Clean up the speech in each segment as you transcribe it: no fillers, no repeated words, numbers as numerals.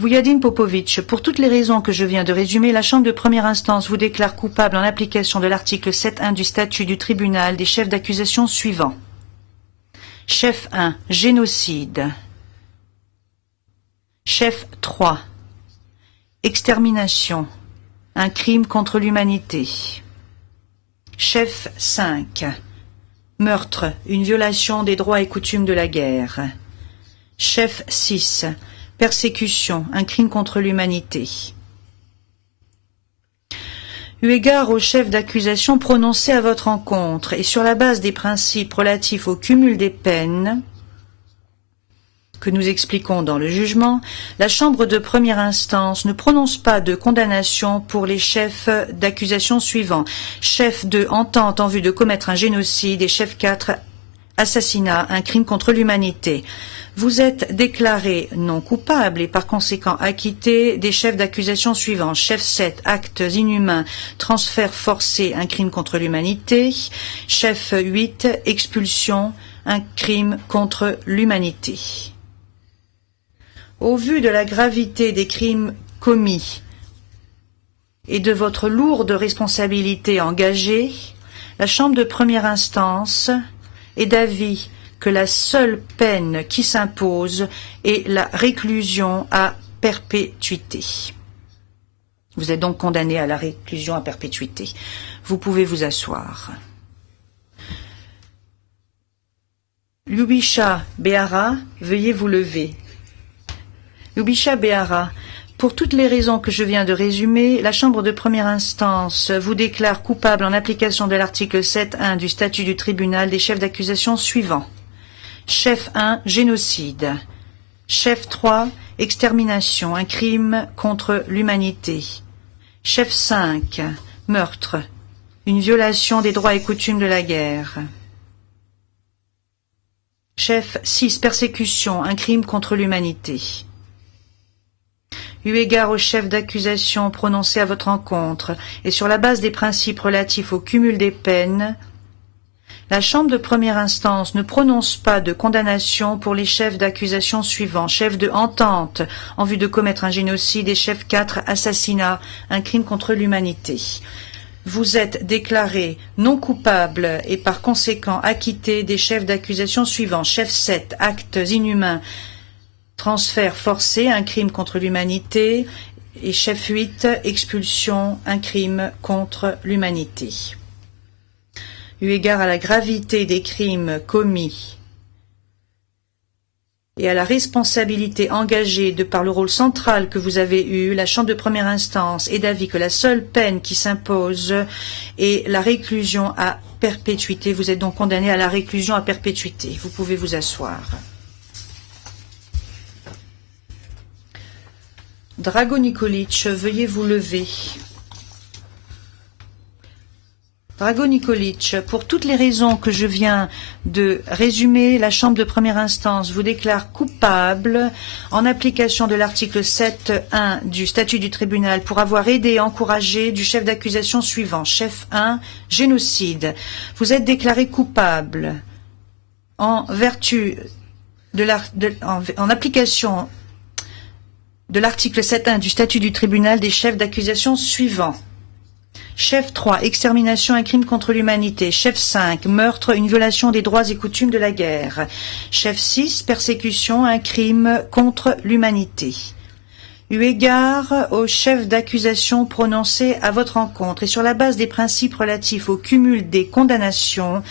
Vujadin Popovic, pour toutes les raisons que je viens de résumer, la Chambre de première instance vous déclare coupable en application de l'article 7.1 du statut du tribunal des chefs d'accusation suivants. Chef 1, génocide. Chef 3, extermination, un crime contre l'humanité. Chef 5, meurtre, une violation des droits et coutumes de la guerre. Chef 6, persécution, un crime contre l'humanité. Eu égard au chef d'accusation prononcé à votre encontre et sur la base des principes relatifs au cumul des peines que nous expliquons dans le jugement, la Chambre de première instance ne prononce pas de condamnation pour les chefs d'accusation suivants. Chef 2, entente en vue de commettre un génocide et chef 4, assassinat, un crime contre l'humanité. Vous êtes déclaré non coupable et par conséquent acquitté des chefs d'accusation suivants. Chef 7, actes inhumains, transfert forcé, un crime contre l'humanité. Chef 8, expulsion, un crime contre l'humanité. Au vu de la gravité des crimes commis et de votre lourde responsabilité engagée, la Chambre de première instance est d'avis que la seule peine qui s'impose est la réclusion à perpétuité. Vous êtes donc condamné à la réclusion à perpétuité. Vous pouvez vous asseoir. Lyubisha Behara, veuillez vous lever. Lyubisha Behara, pour toutes les raisons que je viens de résumer, la Chambre de première instance vous déclare coupable en application de l'article 7.1 du statut du tribunal des chefs d'accusation suivants. Chef 1, génocide. Chef 3, extermination, un crime contre l'humanité. Chef 5, meurtre, une violation des droits et coutumes de la guerre. Chef 6, persécution, un crime contre l'humanité. Eu égard au chef d'accusation prononcé à votre encontre et sur la base des principes relatifs au cumul des peines, la Chambre de première instance ne prononce pas de condamnation pour les chefs d'accusation suivants. Chef de entente en vue de commettre un génocide et chef 4, assassinat, un crime contre l'humanité. Vous êtes déclaré non coupable et par conséquent acquitté des chefs d'accusation suivants. Chef 7, actes inhumains, transfert forcé, un crime contre l'humanité. Et chef 8, expulsion, un crime contre l'humanité. Eu égard à la gravité des crimes commis et à la responsabilité engagée de par le rôle central que vous avez eu, la Chambre de première instance est d'avis que la seule peine qui s'impose est la réclusion à perpétuité. Vous êtes donc condamné à la réclusion à perpétuité. Vous pouvez vous asseoir. Drago Nikolic, veuillez vous lever. Drago Nikolic, pour toutes les raisons que je viens de résumer, la Chambre de première instance vous déclare coupable en application de l'article 7.1 du statut du tribunal pour avoir aidé et encouragé du chef d'accusation suivant. Chef 1, génocide. Vous êtes déclaré coupable en vertu en application de l'article 7.1 du statut du tribunal des chefs d'accusation suivants. Chef 3, extermination, un crime contre l'humanité. Chef 5, meurtre, une violation des droits et coutumes de la guerre. Chef 6, persécution, un crime contre l'humanité. Eu égard au chef d'accusation prononcé à votre encontre et sur la base des principes relatifs au cumul des condamnations,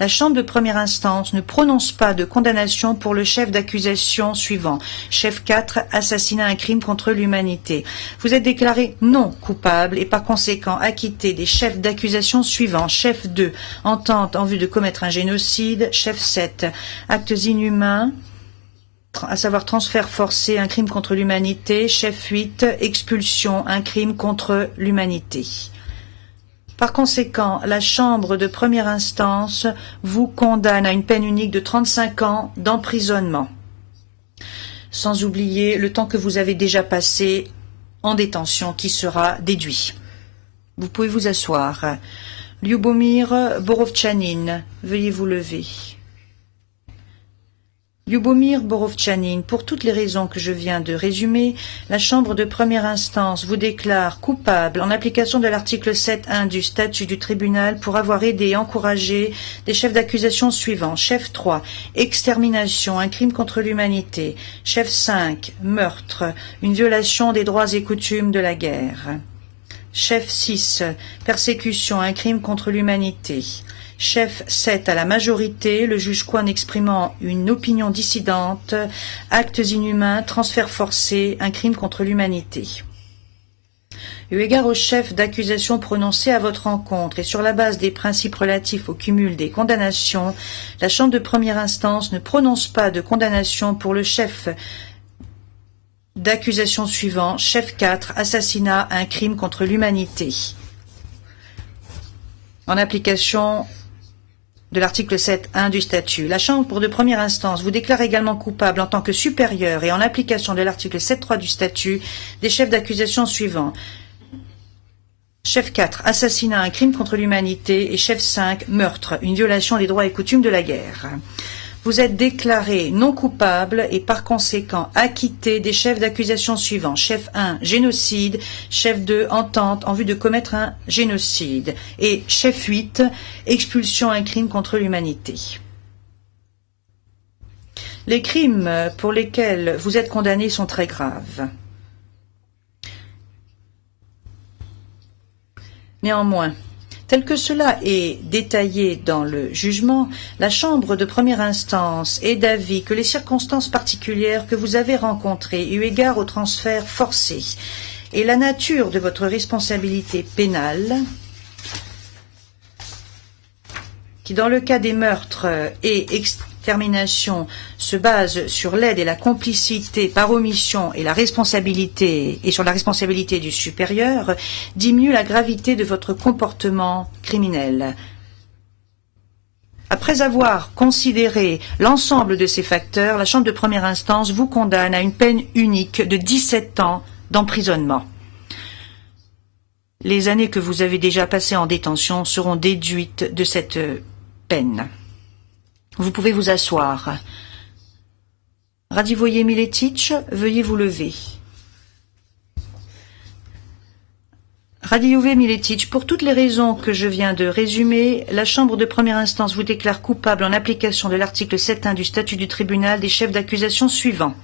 la Chambre de première instance ne prononce pas de condamnation pour le chef d'accusation suivant. Chef 4, assassinat, un crime contre l'humanité. Vous êtes déclaré non coupable et par conséquent acquitté des chefs d'accusation suivants. Chef 2, entente en vue de commettre un génocide. Chef 7, actes inhumains, à savoir transfert forcé, un crime contre l'humanité. Chef 8, expulsion, un crime contre l'humanité. Par conséquent, la Chambre de première instance vous condamne à une peine unique de 35 ans d'emprisonnement, sans oublier le temps que vous avez déjà passé en détention qui sera déduit. Vous pouvez vous asseoir. Lyubomir Borovtchanin, veuillez vous lever. Lyubomir Borovtchanin, pour toutes les raisons que je viens de résumer, la Chambre de première instance vous déclare coupable en application de l'article 7.1 du statut du tribunal pour avoir aidé et encouragé des chefs d'accusation suivants. Chef 3, extermination, un crime contre l'humanité. Chef 5, meurtre, une violation des droits et coutumes de la guerre. Chef 6, persécution, un crime contre l'humanité. Chef 7 à la majorité, le juge Kwan exprimant une opinion dissidente, actes inhumains, transferts forcés, un crime contre l'humanité. Eu égard au chef d'accusation prononcé à votre encontre et sur la base des principes relatifs au cumul des condamnations, la Chambre de première instance ne prononce pas de condamnation pour le chef d'accusation suivant, chef 4, assassinat, un crime contre l'humanité. En application de l'article 7.1 du statut. La Chambre de première instance vous déclare également coupable en tant que supérieur et en application de l'article 7.3 du statut des chefs d'accusation suivants. Chef 4, assassinat, un crime contre l'humanité et chef 5, meurtre, une violation des droits et coutumes de la guerre. Vous êtes déclaré non coupable et par conséquent acquitté des chefs d'accusation suivants. Chef 1, génocide. Chef 2, entente en vue de commettre un génocide. Et chef 8, expulsion, un crime contre l'humanité. Les crimes pour lesquels vous êtes condamné sont très graves. Néanmoins, tel que cela est détaillé dans le jugement, la Chambre de première instance est d'avis que les circonstances particulières que vous avez rencontrées eu égard au transfert forcé et la nature de votre responsabilité pénale, qui dans le cas des meurtres et exterminations se base sur l'aide et la complicité par omission et la responsabilité et sur la responsabilité du supérieur, diminue la gravité de votre comportement criminel. Après avoir considéré l'ensemble de ces facteurs, la Chambre de première instance vous condamne à une peine unique de 17 ans d'emprisonnement. Les années que vous avez déjà passées en détention seront déduites de cette peine. Vous pouvez vous asseoir. Radivoje Miletić, veuillez vous lever. Radivoje Miletić, pour toutes les raisons que je viens de résumer, la Chambre de première instance vous déclare coupable en application de l'article 7.1 du statut du tribunal des chefs d'accusation suivants.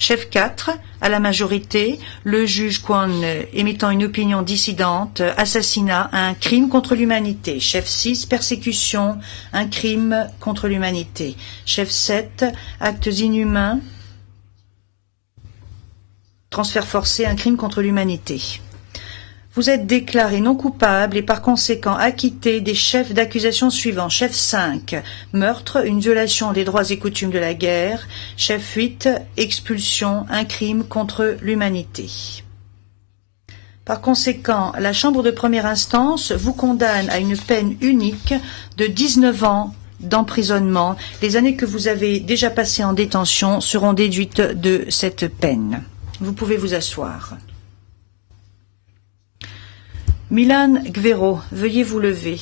Chef 4, à la majorité, le juge Kwan émettant une opinion dissidente, assassinat, un crime contre l'humanité. Chef 6, persécution, un crime contre l'humanité. Chef 7, actes inhumains, transfert forcé, un crime contre l'humanité. Vous êtes déclaré non coupable et par conséquent acquitté des chefs d'accusation suivants. Chef 5, meurtre, une violation des droits et coutumes de la guerre. Chef 8, expulsion, un crime contre l'humanité. Par conséquent, la Chambre de première instance vous condamne à une peine unique de 19 ans d'emprisonnement. Les années que vous avez déjà passées en détention seront déduites de cette peine. Vous pouvez vous asseoir. Milan Gvero, veuillez vous lever.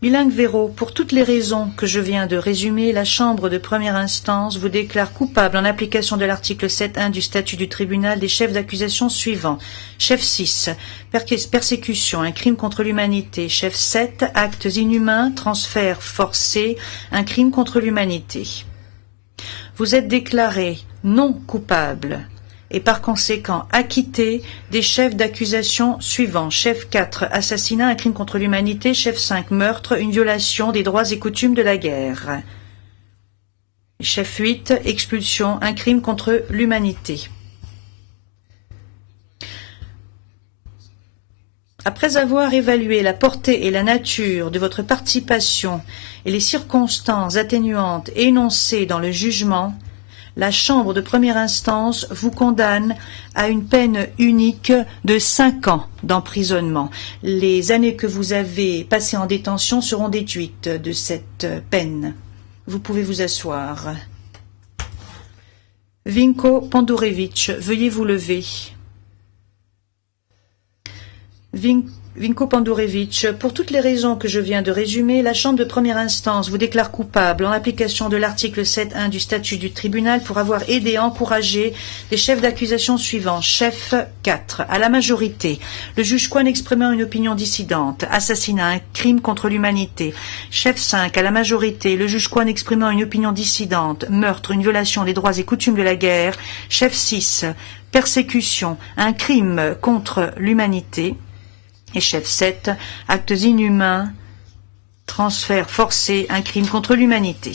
Milan Gvero, pour toutes les raisons que je viens de résumer, la Chambre de première instance vous déclare coupable en application de l'article 7.1 du statut du tribunal des chefs d'accusation suivants. Chef 6, persécution, un crime contre l'humanité. Chef 7, actes inhumains, transfert forcé, un crime contre l'humanité. Vous êtes déclaré non coupable et par conséquent acquitté des chefs d'accusation suivants. Chef 4, assassinat, un crime contre l'humanité. Chef 5, meurtre, une violation des droits et coutumes de la guerre. Chef 8, expulsion, un crime contre l'humanité. Après avoir évalué la portée et la nature de votre participation et les circonstances atténuantes énoncées dans le jugement, la Chambre de première instance vous condamne à une peine unique de 5 ans d'emprisonnement. Les années que vous avez passées en détention seront déduites de cette peine. Vous pouvez vous asseoir. Vinko Pandurevich, veuillez vous lever. Vinko Pandurevich, pour toutes les raisons que je viens de résumer, la Chambre de première instance vous déclare coupable en application de l'article 7.1 du statut du tribunal pour avoir aidé et encouragé les chefs d'accusation suivants. Chef 4, à la majorité, le juge Kwan exprimant une opinion dissidente, assassinat, un crime contre l'humanité. Chef 5, à la majorité, le juge Kwan exprimant une opinion dissidente, meurtre, une violation des droits et coutumes de la guerre. Chef 6, persécution, un crime contre l'humanité. Et chef 7, actes inhumains, transfert forcé, un crime contre l'humanité.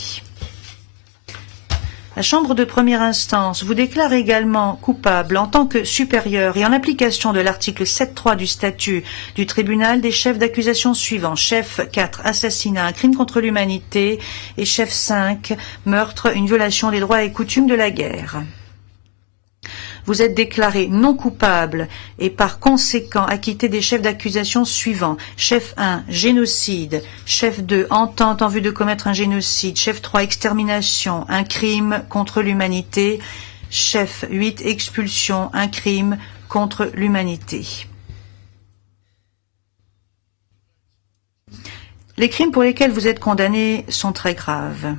La Chambre de première instance vous déclare également coupable en tant que supérieur et en application de l'article 7.3 du statut du tribunal des chefs d'accusation suivants. Chef 4, assassinat, un crime contre l'humanité. Et chef 5, meurtre, une violation des droits et coutumes de la guerre. Vous êtes déclaré non coupable et par conséquent acquitté des chefs d'accusation suivants. Chef 1, génocide. Chef 2, entente en vue de commettre un génocide. Chef 3, extermination, un crime contre l'humanité. Chef 8, expulsion, un crime contre l'humanité. Les crimes pour lesquels vous êtes condamné sont très graves.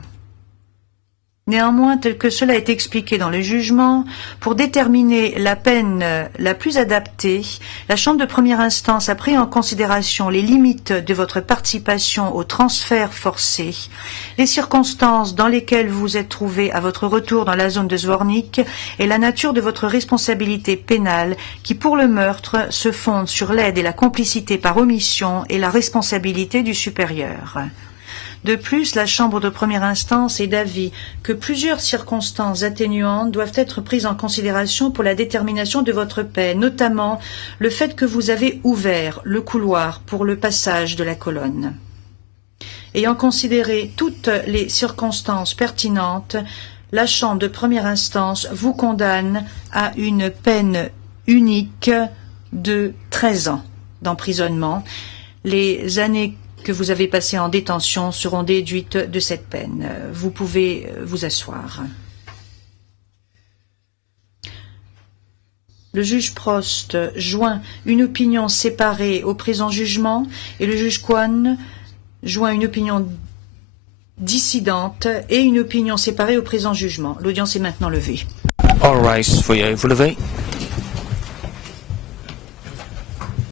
Néanmoins, tel que cela est expliqué dans le jugement, pour déterminer la peine la plus adaptée, la Chambre de première instance a pris en considération les limites de votre participation au transfert forcé, les circonstances dans lesquelles vous vous êtes trouvé à votre retour dans la zone de Zvornik et la nature de votre responsabilité pénale qui, pour le meurtre, se fonde sur l'aide et la complicité par omission et la responsabilité du supérieur. De plus, la Chambre de première instance est d'avis que plusieurs circonstances atténuantes doivent être prises en considération pour la détermination de votre peine, notamment le fait que vous avez ouvert le couloir pour le passage de la colonne. Ayant considéré toutes les circonstances pertinentes, la Chambre de première instance vous condamne à une peine unique de 13 ans d'emprisonnement. Les années que vous avez passées en détention seront déduites de cette peine. Vous pouvez vous asseoir. Le juge Prost joint une opinion séparée au présent jugement et le juge Kwan joint une opinion dissidente et une opinion séparée au présent jugement. L'audience est maintenant levée. All rise, veuillez vous lever.